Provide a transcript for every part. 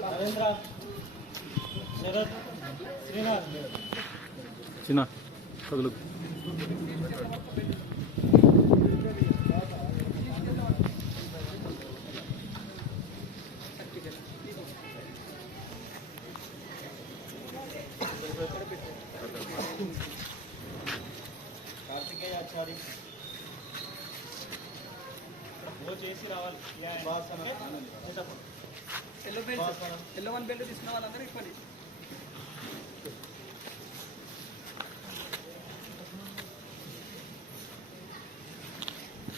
నరేంద్ర శరత్ శ్రీనాథ్ చిన్న కదులు. కార్తికేయాచారి ఓ చేసి రావాలి yellow belt yellow one belt తీసుకున్న వాళ్ళందరూ ఇవ్వండి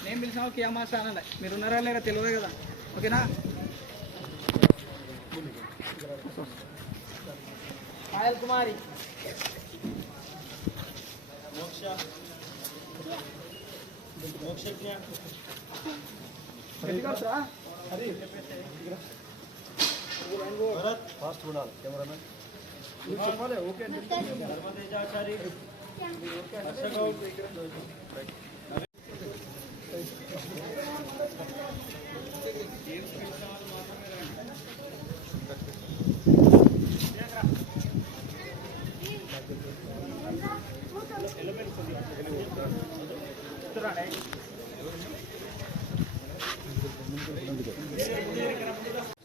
నేను పిలిచిన కియామాస అనాలి మీరు ఉన్నారా లేరా తెలియదు కదా ఓకేనా పాయల్ కుమారి మోక్ష ఫాస్ట్ ఉండాలి కెమెరామెన్ ఓకే ధర్మతేజాచారి.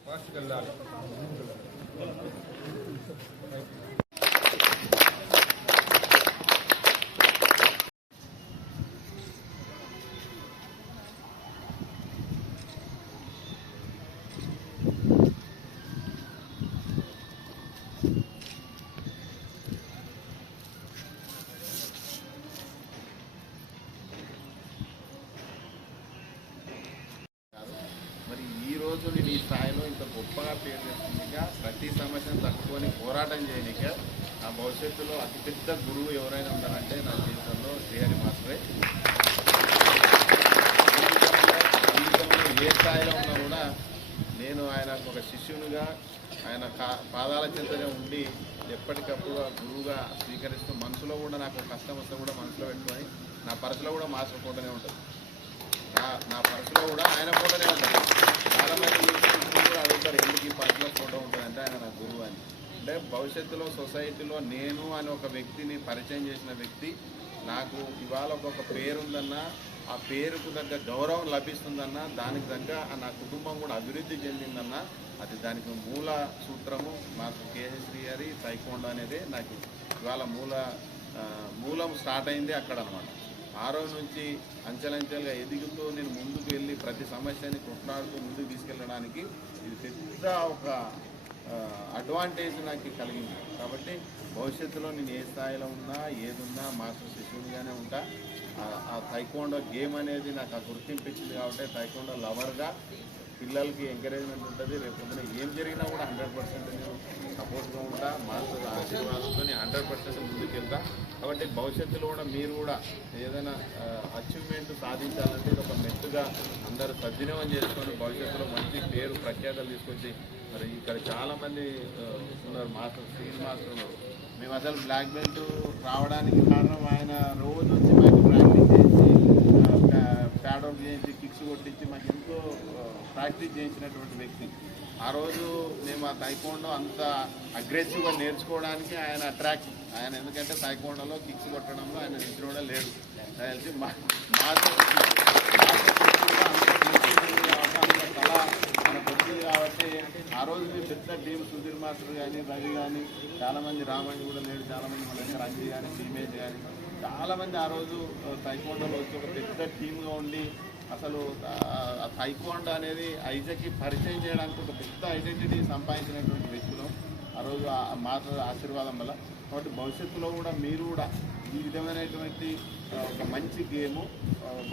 హర్షగౌడ్ మరి ఈ నీ స్థాయిలో ఇంత గొప్పగా పేరు తెస్తుందిగా ప్రతి సమస్యను తట్టుకొని పోరాటం చేయనిక నా భవిష్యత్తులో అతిపెద్ద గురువు ఎవరైనా ఉన్నారంటే నా జీవితంలో శ్రీహరి మాస్టరే. జీవితంలో ఏ స్థాయిలో ఉన్నా కూడా నేను ఆయనకు ఒక శిష్యునిగా ఆయన పాదాల చింతగా ఉండి ఎప్పటికప్పుడు గురువుగా స్వీకరిస్తూ మనసులో కూడా నాకు కష్టం వస్తే కూడా మనసులో పెట్టుకొని నా పరసులో కూడా మాస్టర్ ఫోటోనే ఉంటుంది. నా నా పర్సులో కూడా ఆయన ఫోటోనే ఉంటుంది. చాలా కూడా అడుగుతారు ఎందుకు ఈ ఫోటో ఉంటుంది అంటే ఆయన నా గురువు అని అంటే భవిష్యత్తులో సొసైటీలో నేను అని ఒక వ్యక్తిని పరిచయం చేసిన వ్యక్తి నాకు ఇవాళ ఒక పేరుందన్నా ఆ పేరుకు తగ్గ గౌరవం లభిస్తుందన్నా దానికి తగ్గ నా కుటుంబం కూడా అభివృద్ధి చెందిందన్నా అది దానికి మూల సూత్రము మాకు కేఎస్డి గారి తైకోండ అనేది నాకు ఇవాళ మూల మూలం స్టార్ట్ అయింది అక్కడ అనమాట ఆ రోజు నుంచి అంచెలంచెలుగా ఎదుగుతూ నేను ముందుకు వెళ్ళి ప్రతి సమస్యని కొట్లాడుతూ ముందుకు తీసుకెళ్ళడానికి ఇది పెద్ద ఒక అడ్వాంటేజ్ నాకు కలిగింది. కాబట్టి భవిష్యత్తులో నేను ఏ స్థాయిలో ఉన్నా ఏదున్నా మాస్టర్ శిష్యునిగానే ఉంటా. ఆ- ఆ తైకోండో గేమ్ అనేది నాకు ఆ గుర్తింపు ఇచ్చింది కాబట్టి తైకోండో లవర్గా పిల్లలకి ఎంకరేజ్మెంట్ ఉంటుంది. రేపు పొద్దున ఏం జరిగినా కూడా హండ్రెడ్ పర్సెంట్ నేను సపోర్ట్గా ఉంటా. మాస్టర్ ఆశీర్వాదంతో హండ్రెడ్ పర్సెంట్ ముందుకు వెళ్తా కాబట్టి భవిష్యత్తులో కూడా మీరు కూడా ఏదైనా అచీవ్మెంట్ సాధించాలంటే ఇది ఒక మెట్టుగా అందరూ సద్వినియోగం చేసుకొని భవిష్యత్తులో మంచి పేరు ప్రఖ్యాతలు తీసుకొచ్చి మరి ఇక్కడ చాలామంది ఉన్నారు. మాస్టర్ స్క్రీన్ మాస్టర్ ఉన్నారు. మేము అసలు బ్లాక్ బెల్ట్ రావడానికి కారణం ఆయన రోజు వచ్చి మాకు ప్రాక్టీస్ చేసి ప్యాడ్ అవుట్ చేసి కిక్స్ కొట్టించి మాకు ఎంతో ప్రాక్టీస్ చేయించినటువంటి వ్యక్తి ఆ రోజు మేము ఆ తైకోండో అంత అగ్రెసివ్గా నేర్చుకోవడానికి ఆయన అట్రాక్ట్. ఆయన ఎందుకంటే తైకోండోలో కిక్స్ కొట్టడంలో ఆయన నిద్ర లేడు నాకు తెలిసి మా కళ కాబట్టి ఆ రోజు మీ పెద్ద టీం సుధీర్ మాస్టర్ కానీ రవి కానీ చాలామంది రామణి కూడా లేడు చాలామంది మన దగ్గర రంజీ కానీ భీమేజ్ కానీ చాలామంది ఆ రోజు తైకోండోలో వచ్చి ఒక పెద్ద టీమ్గా ఉండి అసలు ఆ అనేది ఐజకి పరిచయం చేయడానికి ఒక పెద్ద ఐడెంటిటీ సంపాదించినటువంటి వ్యక్తులు. ఆ రోజు ఆ ఆశీర్వాదం వల్ల. కాబట్టి భవిష్యత్తులో కూడా మీరు కూడా ఈ విధమైనటువంటి ఒక మంచి గేము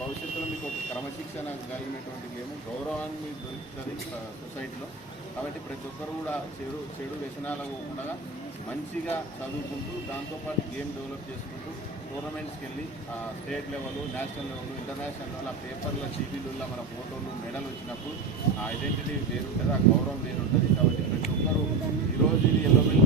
భవిష్యత్తులో మీకు ఒక క్రమశిక్షణ కలిగినటువంటి గేము గౌరవాన్ని మీకు దొరుకుతుంది సొసైటీలో కాబట్టి ప్రతి ఒక్కరు కూడా చెడు చెడు వ్యసనాలకు ఉండగా మంచిగా చదువుకుంటూ దాంతోపాటు గేమ్ డెవలప్ చేసుకుంటూ టోర్నమెంట్స్కి వెళ్ళి ఆ, state level national level international level ఆ పేపర్ల టీవీలలో మన ఫోటోలు మెడల్ వచ్చినప్పుడు ఆ ఐడెంటిటీ వేరుంటుంది ఆ గౌరవం వేరుంటుంది. కాబట్టి ప్రతి ఒక్కరు ఈరోజు ఇది ఎల్లో వెళ్ళి